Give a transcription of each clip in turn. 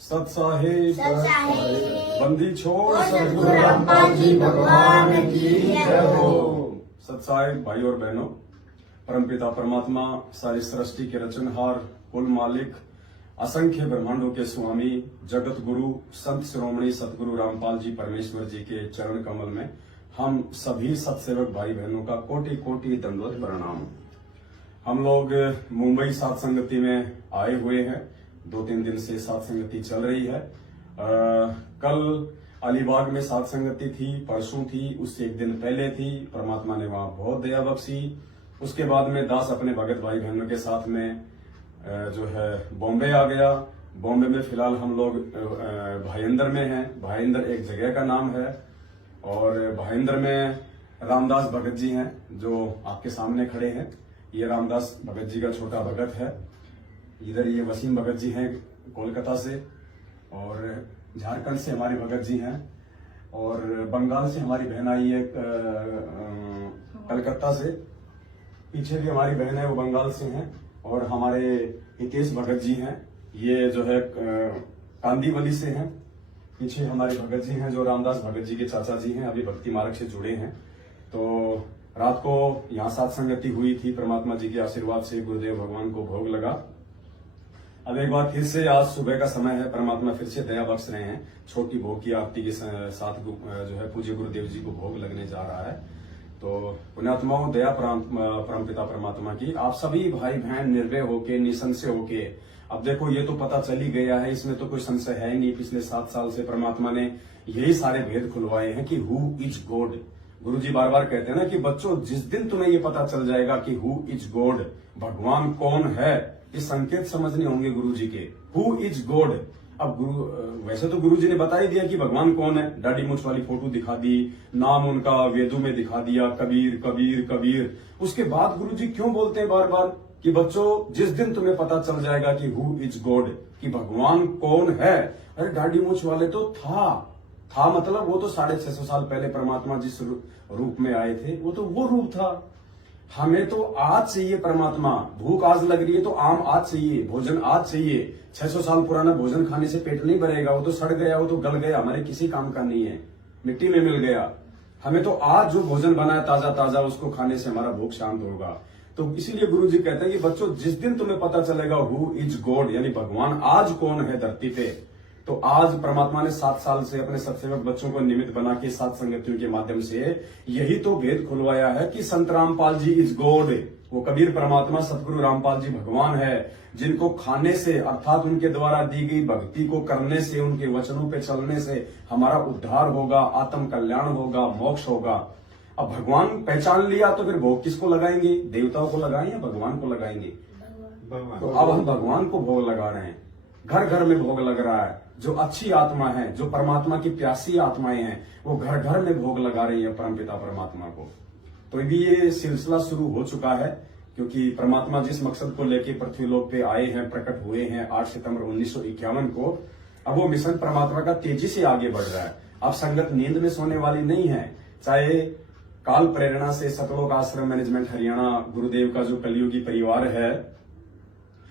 सत्साहिब बंदी छोड़ सतगुरु रामपाल जी भगवान की जय हो। सत्साहिब भाई और बहनों, परमपिता परमात्मा सारी सृष्टि के रचनहार, कुल मालिक, असंख्य ब्रह्मांडों के स्वामी, जगत गुरु संत शिरोमणि सतगुरु रामपाल जी परमेश्वर जी के चरण कमल में हम सभी सत्सेवक भाई बहनों का कोटि कोटि दंडवत प्रणाम। हम लोग मुंबई सात संगति में आए हुए हैं। 2-3 दिन से सात संगति चल रही है। कल अलीबाग में सात संगति थी, परसों थी, उससे एक दिन पहले थी। परमात्मा ने वहां बहुत दया बख्शी। उसके बाद में दास अपने भगत भाई बहनों के साथ में जो है बॉम्बे आ गया। बॉम्बे में फिलहाल हम लोग भाईंदर में हैं। भाईंदर एक जगह का नाम है और भाईंदर में रामदास भगत जी हैं जो आपके सामने खड़े हैं। ये रामदास भगत जी का छोटा भगत है। इधर ये वसीम भगत जी हैं कोलकाता से, और झारखंड से हमारे भगत जी हैं, और बंगाल से हमारी बहन आई है कलकत्ता से। पीछे भी हमारी बहन है, वो बंगाल से हैं। और हमारे हितेश भगत जी हैं, ये जो है कांदीवली से हैं। पीछे हमारे भगत जी हैं जो रामदास भगत जी के चाचा जी हैं, अभी भक्ति मार्ग से जुड़े हैं। तो रात को यहाँ सात संगति हुई थी। परमात्मा जी के आशीर्वाद से गुरुदेव भगवान को भोग लगा। अब एक बार फिर से आज सुबह का समय है, परमात्मा फिर से दया बख्श रहे हैं। छोटी भोग की आरती के साथ जो है पूज्य गुरुदेव जी को भोग लगने जा रहा है। तो पुण्यात्माओं, दया परमपिता परमात्मा की आप सभी भाई बहन निर्भय होके, निसंशय होके, अब देखो ये तो पता चल ही गया है, इसमें तो कोई संशय है ही नहीं। पिछले 7 साल से परमात्मा ने यही सारे भेद खुलवाए हैं कि हु इज गॉड। गुरु जी बार बार कहते हैं ना कि बच्चों, जिस दिन तुम्हें ये पता चल जाएगा कि हु इज गॉड, भगवान कौन है, ये संकेत समझने होंगे गुरु जी के। Who is God. अब वैसे तो गुरु जी ने बता ही दिया कि भगवान कौन है। दाढ़ी मूंछ वाली फोटो दिखा दी, नाम उनका वेदों में दिखा दिया, कबीर कबीर कबीर। उसके बाद गुरु जी क्यों बोलते हैं बार बार कि बच्चों, जिस दिन तुम्हें पता चल जाएगा कि हु इज गॉड, कि भगवान कौन है। अरे दाढ़ी मूंछ वाले तो था मतलब वो तो 650 साल पहले परमात्मा जिस रूप में आए थे, वो तो वो रूप था। हमें तो आज चाहिए परमात्मा। भूख आज लग रही है तो आम आज चाहिए, भोजन आज चाहिए। 600 साल पुराना भोजन खाने से पेट नहीं भरेगा, वो तो सड़ गया, वो तो गल गया, हमारे किसी काम का नहीं है, मिट्टी में मिल गया। हमें तो आज जो भोजन बना है ताजा ताजा, उसको खाने से हमारा भूख शांत होगा। तो इसीलिए गुरु जी कहते हैं कि बच्चों, जिस दिन तुम्हें पता चलेगा हु इज गॉड, यानी भगवान आज कौन है धरती पे, तो आज परमात्मा ने 7 साल से अपने सत्सेवक बच्चों को निमित्त बना के सात संगतियों के माध्यम से यही तो भेद खुलवाया है कि संत रामपाल जी इज गॉड। वो कबीर परमात्मा सतगुरु रामपाल जी भगवान है, जिनको खाने से अर्थात उनके द्वारा दी गई भक्ति को करने से, उनके वचनों पे चलने से हमारा उद्धार होगा, आत्म कल्याण होगा, मोक्ष होगा। अब भगवान पहचान लिया तो फिर भोग किसको लगाएंगे? देवताओं को लगाएं या भगवान को लगाएंगे? तो अब हम भगवान को भोग लगा रहे हैं। घर घर में भोग लग रहा है। जो अच्छी आत्मा है, जो परमात्मा की प्यासी आत्माएं हैं, वो घर घर में भोग लगा रही है परमपिता परमात्मा को। तो अभी ये सिलसिला शुरू हो चुका है, क्योंकि परमात्मा जिस मकसद को लेके पृथ्वी लोक पे आए हैं, प्रकट हुए हैं 8 सितंबर 1951 को, अब वो मिशन परमात्मा का तेजी से आगे बढ़ रहा है। अब संगत नींद में सोने वाली नहीं है। चाहे काल प्रेरणा से सतलोक आश्रम मैनेजमेंट हरियाणा गुरुदेव का जो कलयुगी परिवार है,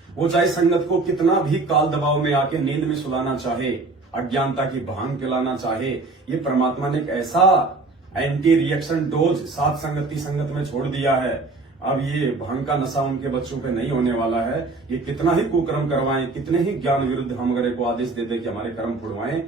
वो चाहे संगत को कितना भी काल दबाव में आके नींद में सुलाना चाहे, अज्ञानता की भांग पिलाना चाहे, ये परमात्मा ने एक ऐसा एंटी रिएक्शन डोज सात संगत में छोड़ दिया है। अब ये भांग का नशा उनके बच्चों पे नहीं होने वाला है। ये कितना ही कुकर्म करवाएं, कितने ही ज्ञान विरुद्ध हम अगर को आदेश दे दे कि हमारे कर्म फोड़वाएं।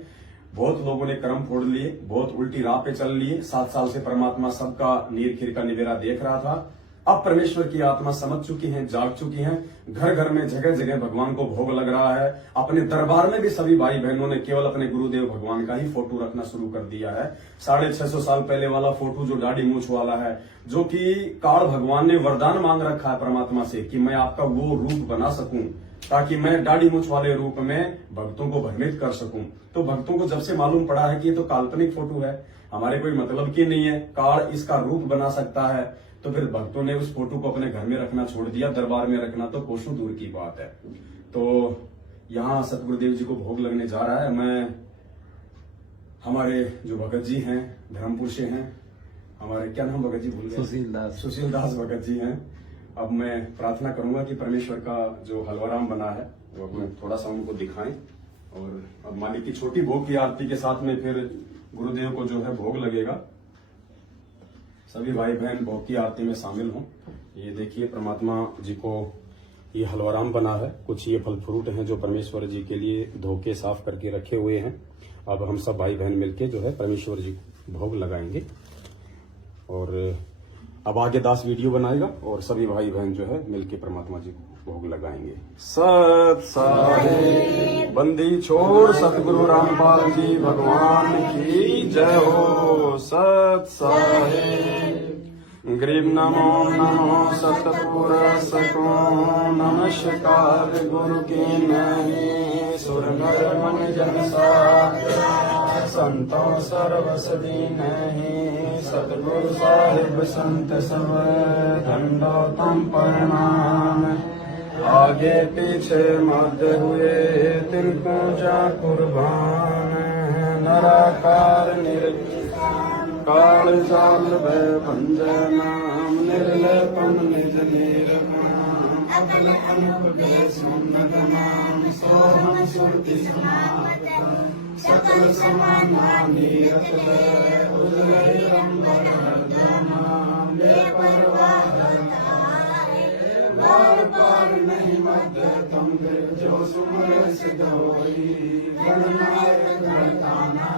बहुत लोगों ने कर्म फोड़ लिए, बहुत उल्टी राह पे चल लिए। 7 साल से परमात्मा सबका नीर खीर का निवेरा देख रहा था। अब परमेश्वर की आत्मा समझ चुकी है, जाग चुकी है। घर घर में जगह जगह भगवान को भोग लग रहा है। अपने दरबार में भी सभी भाई बहनों ने केवल अपने गुरुदेव भगवान का ही फोटो रखना शुरू कर दिया है। 650 साल पहले वाला फोटो जो दाढ़ी मूंछ वाला है, जो कि काल भगवान ने वरदान मांग रखा है परमात्मा से कि मैं आपका वो रूप बना सकूं, ताकि मैं दाढ़ी मूंछ वाले रूप में भक्तों को भ्रमित कर सकूं। तो भक्तों को जब से मालूम पड़ा है कि ये तो काल्पनिक फोटो है, हमारे कोई मतलब की नहीं है, काल इसका रूप बना सकता है, तो फिर भक्तों ने उस फोटो को अपने घर में रखना छोड़ दिया। दरबार में रखना तो कोसों दूर की बात है। तो यहाँ सतगुरुदेव जी को भोग लगने जा रहा है। मैं हमारे जो भगत जी हैं, धर्मपुर से हैं, हमारे क्या नाम भगत जी भूल गए? सुशील दास भगत जी हैं। अब मैं प्रार्थना करूंगा कि परमेश्वर का जो हलवाराम बना है वो थोड़ा सा उनको दिखाएं और अब मालिक की छोटी भोग की आरती के साथ में फिर गुरुदेव को जो है भोग लगेगा। सभी भाई बहन भोग की आरती में शामिल हों। ये देखिए परमात्मा जी को ये हलवाराम बना है, कुछ ये फल फ्रूट हैं जो परमेश्वर जी के लिए धो के साफ करके रखे हुए हैं। अब हम सब भाई बहन मिलके जो है परमेश्वर जी को भोग लगाएंगे। और अब आगे दास वीडियो बनाएगा और सभी भाई बहन जो है मिलके परमात्मा जी को भोग लगाएंगे। सत साहिब बंदी छोड़ सतगुरु रामपाल जी भगवान की जय हो। सत साहिब गरीब नमो नमो सतपुरुष को नमस्कार गुरु की नहीं सुर नर मन जन संतों सर्वसदी नहीं सतगुरु साहिब संत सब दंडोतम प्रणाम। आगे पीछे मध्य हुए तिनको जा कुर्बान नराकार काल जाल भय भंजन नाम निर्लेपन निज निर्माण अकल अनुपे सुन्नत नाम सोहम सुरति समागत सकल समान नीरत ले उजले रंगर नाम बेपरवाह बार बार नहीं मध्य तुम जो सुमर सिद्ध होई गणनायक गणताना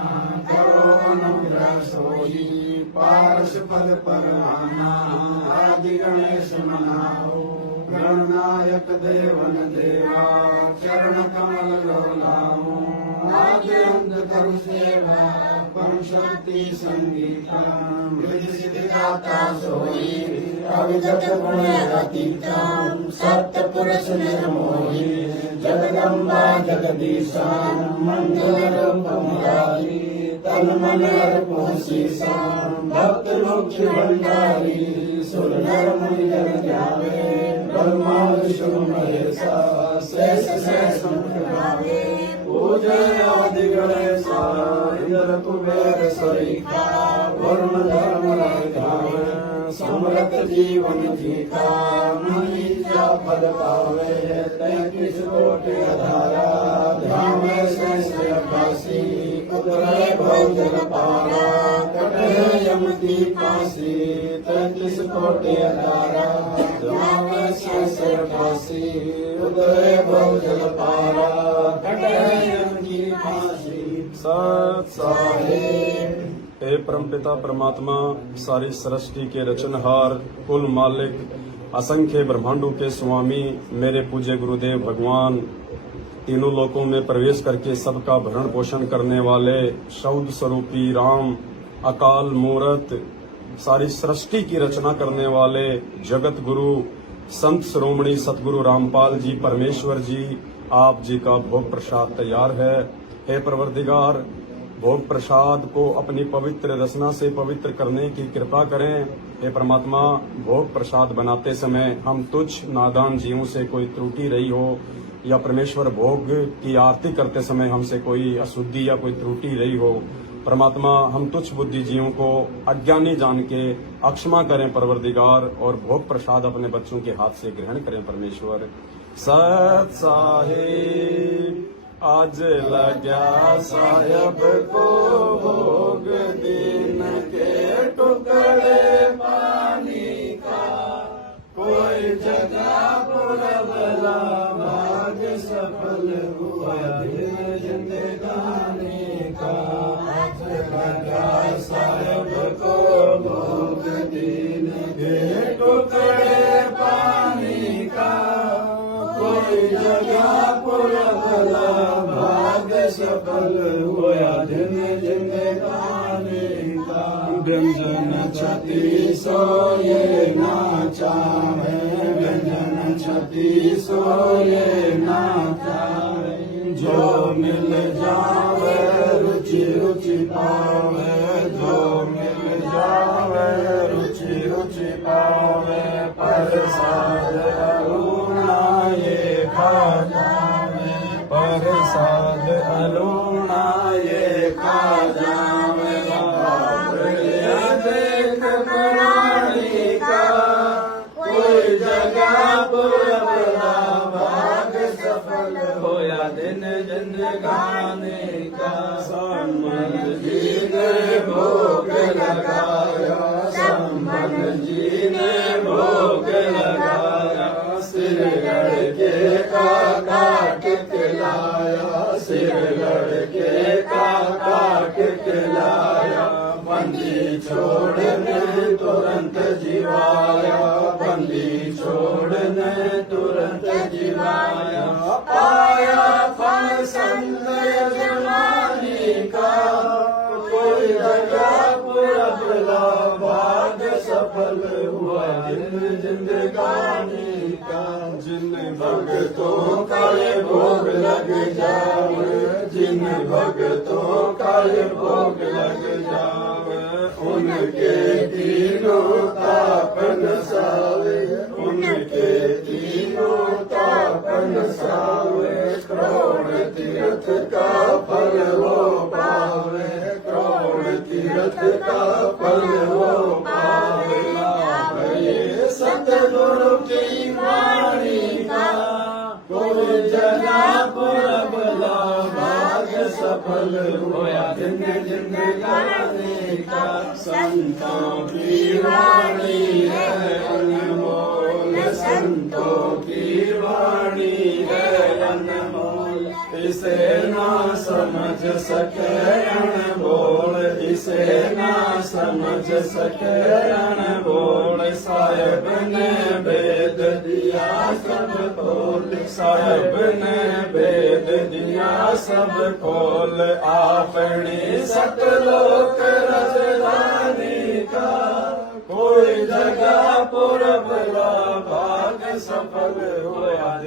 करो अनुग्रह सोई पारस पद पर आना आदि गणेश मनाओ गणनायक देवन देवा चरण कमल लोलाओ आदि अंत करु सेवा परम शक्ति संगीता विधि सिद्धि दाता सोई अविगत गुण अतीतम सत्य पुरुष निर्मोही जगदम्बा जगदीशा मंगल रूप मुरारी तन मन अर्पो शीशा भक्त मुख्य भंडारी सुर नर मुनि जन जावे ब्रह्मा विष्णु महेशा शेष शेष गावे पूजय आदि गणेशा इंद्र कुबेर सरिता वरुण धर्म गावे समृत जीवन जीता मुनि जा पद पावे 33 कोटि अधारा ध्यान शेष अपासी उतरे भोजन पारा कटे यम की फांसी 33 कोटि अधारा ध्यान शेष अपासी उतरे भोजन पारा कटे यम की फांसी। सत साहिब हे परमपिता परमात्मा सारी सृष्टि के रचनहार कुल मालिक असंख्य ब्रह्मांडों के स्वामी मेरे पूज्य गुरुदेव भगवान तीनों लोकों में प्रवेश करके सबका भरण पोषण करने वाले शौद स्वरूपी राम अकाल मूरत सारी सृष्टि की रचना करने वाले जगत गुरु संत श्रोमणी सतगुरु रामपाल जी परमेश्वर जी आप जी का भोग प्रसाद तैयार है। हे परवरदिगार भोग प्रसाद को अपनी पवित्र रचना से पवित्र करने की कृपा करें। हे परमात्मा भोग प्रसाद बनाते समय हम तुच्छ नादान जीवों से कोई त्रुटि रही हो या परमेश्वर भोग की आरती करते समय हमसे कोई अशुद्धि या कोई त्रुटि रही हो, परमात्मा हम तुच्छ बुद्धि जीवों को अज्ञानी जान के अक्षमा करें परवरदिगार और भोग प्रसाद अपने बच्चों के हाथ से ग्रहण करें परमेश्वर। सत साहिब आज लग्या साहेब को भोग दिन के टुकड़े पानी का कोई जगह पुरबला भाग सफल हुआ दिन जिंदगानी का। आज लग्या साहेब को भोग दिन के टुकड़े पानी का कोई जगह पुरबला भाग सफल हुआ दिन जिंदगानी का। व्यंजन छती सोये नाचा है व्यंजन छती सोये नाचा है जो मिल जावे रुचि रुचि पावे जो मिल जावे रुचि रुचि पावे प्रसाद अरुणा ये खा जावे प्रसाद अरुणा ये खा जावे। देख प्राणी का कोई जगह पुरबला भाग सफल होया दिन जिंदगानी जिंदगानी का संबल जी ने भोग लगाया संबल जी ने भोग लगाया सिर लड़के का काट के लाया सिर लड़के का काट के लाया बंदी छोड़ने तुरंत जीवाया बंदी छोड़ने तुरंत जीवाया पाया फल संग जवानी का कोई जगह पूरा भाग सफल हुआ जिंदगानी का जिन भक्तों का ये भोग लग जावे जिन भक्तों का ये भोग लग जावे उनके तीनों तापन सावे उनके तीनों तापन सावे करोड़ तीर्थ का फल वो पावे करोड़ तीर्थ का फल वो पावे ये सतगुरु की वाणी का कोई जगह पुरबला भाग सफल हुआ जिंदगानी का संतों की वाणी है अनमोल संतों की वाणी है अनमोल इसे ना समझ सके अनमोल इसे ना समझ सके अनमोल साहिब ने वेद दिया सब खोल साहिब ने वेद दिया सब खोल आपने सतलोक राजधानी का कोई जगह पुरबला भाग सफल हुआ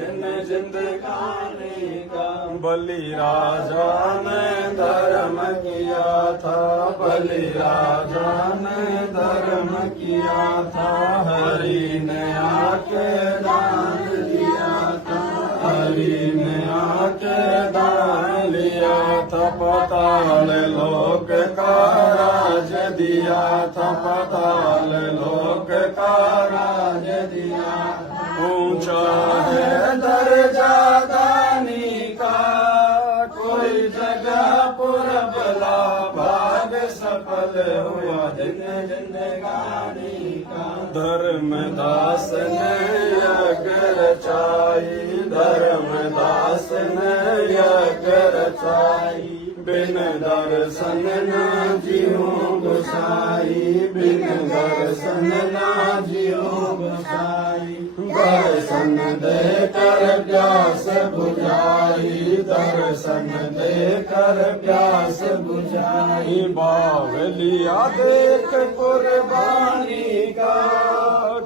जिंदगानी का बलि राजा ने धर्म किया था बलि राजा ने धर्म किया था हरि ने आके दान दिया था हरि ने आके दान लिया था पाताल लोक का राज दिया था पाताल लोक का राज दिया ऊंचा है दर्जा दानी का कोई जगह पुरबला भाग सफल हुआ जिंदगानी का धर्मदास ने यज्ञ रचाई धर्मदास ने यज्ञ रचाई बिन दर्शन न जियो गोसाई बिन दर्शन न जियो गोसाई दर्शन दे कर प्यास बुझाई दर्शन दे कर प्यास बुझाई बावलिया देख कुर्बानी का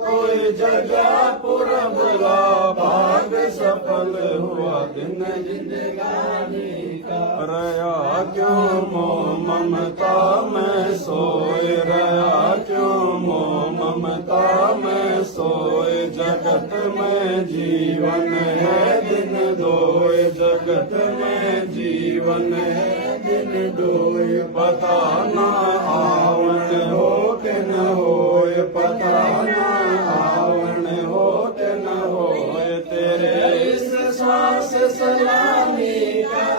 कोई जगह पुरबला भाग सफल हुआ जिंदगानी का रया क्यों मोह ममता में सोए रया क्यों मोह ममता में सोए जगत में जीवन है दिन दोए जगत में जीवन है दिन दोए पता न आवन हो के न होए पता न आवन हो के न होए तेरे इस श्वास सलामी का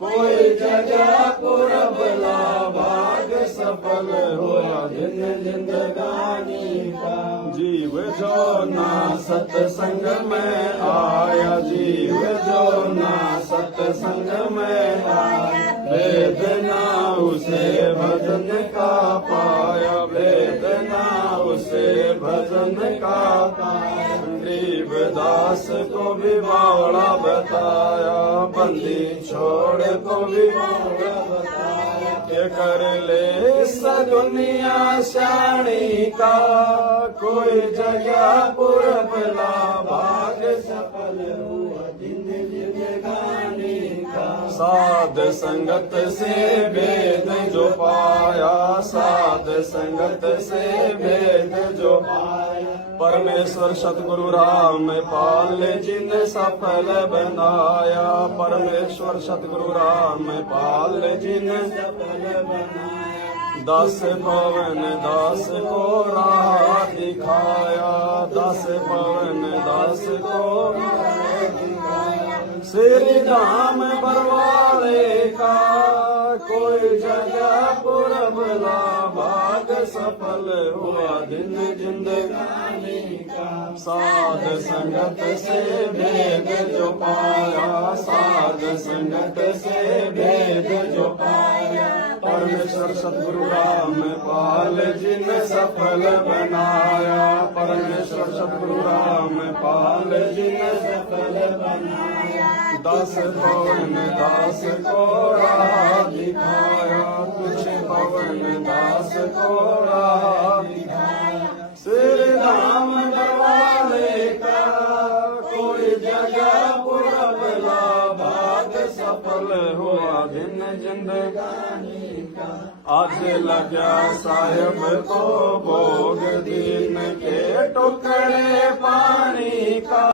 कोई जगह पुरबला भाग सफल हुआ जिंदगानी का जीव जो ना सत्संग में आया जीव जो ना सत्संग में आया वेदना उसे भजन का पाया वेदना उसे भजन का पाया गरीबदास को भी बावड़ा बताया बंदी छोड़ को भी बावड़ा बताया के कर ले इस दुनिया शानी का कोई जगह पुरबला भाग सफल हुआ जिंदगानी का साध संगत से वेद जो पाया साध संगत से वेद जो पाया परमेश्वर सतगुरु राम पाल जिन सफल बनाया परमेश्वर सतगुरु राम पाल जिन सफल बनाया दस पवन दास को राह दिखाया दस पवन दास को राह दिखाया श्री धाम बरवाले का कोई जगह पुरबला भाग सफल हुआ दिन जिंदगानी का। साध संगत से भेद जो पाया, साध संगत से भेद जो पाया, परमेश्वर सतगुरु रामपाल जी ने सफल बनाया। परमेश्वर सतगुरु रामपाल जी ने सफल बनाया। दास पवन दास को राह दिखाया, कुछ पवन दास को राह दिखाया। श्री राम बरवाले का कोई जगह पुरबला भाग सफल हुआ दिन जिंदगानी का। आज लगा साहेब को भोग दिन के टुकड़े पानी का।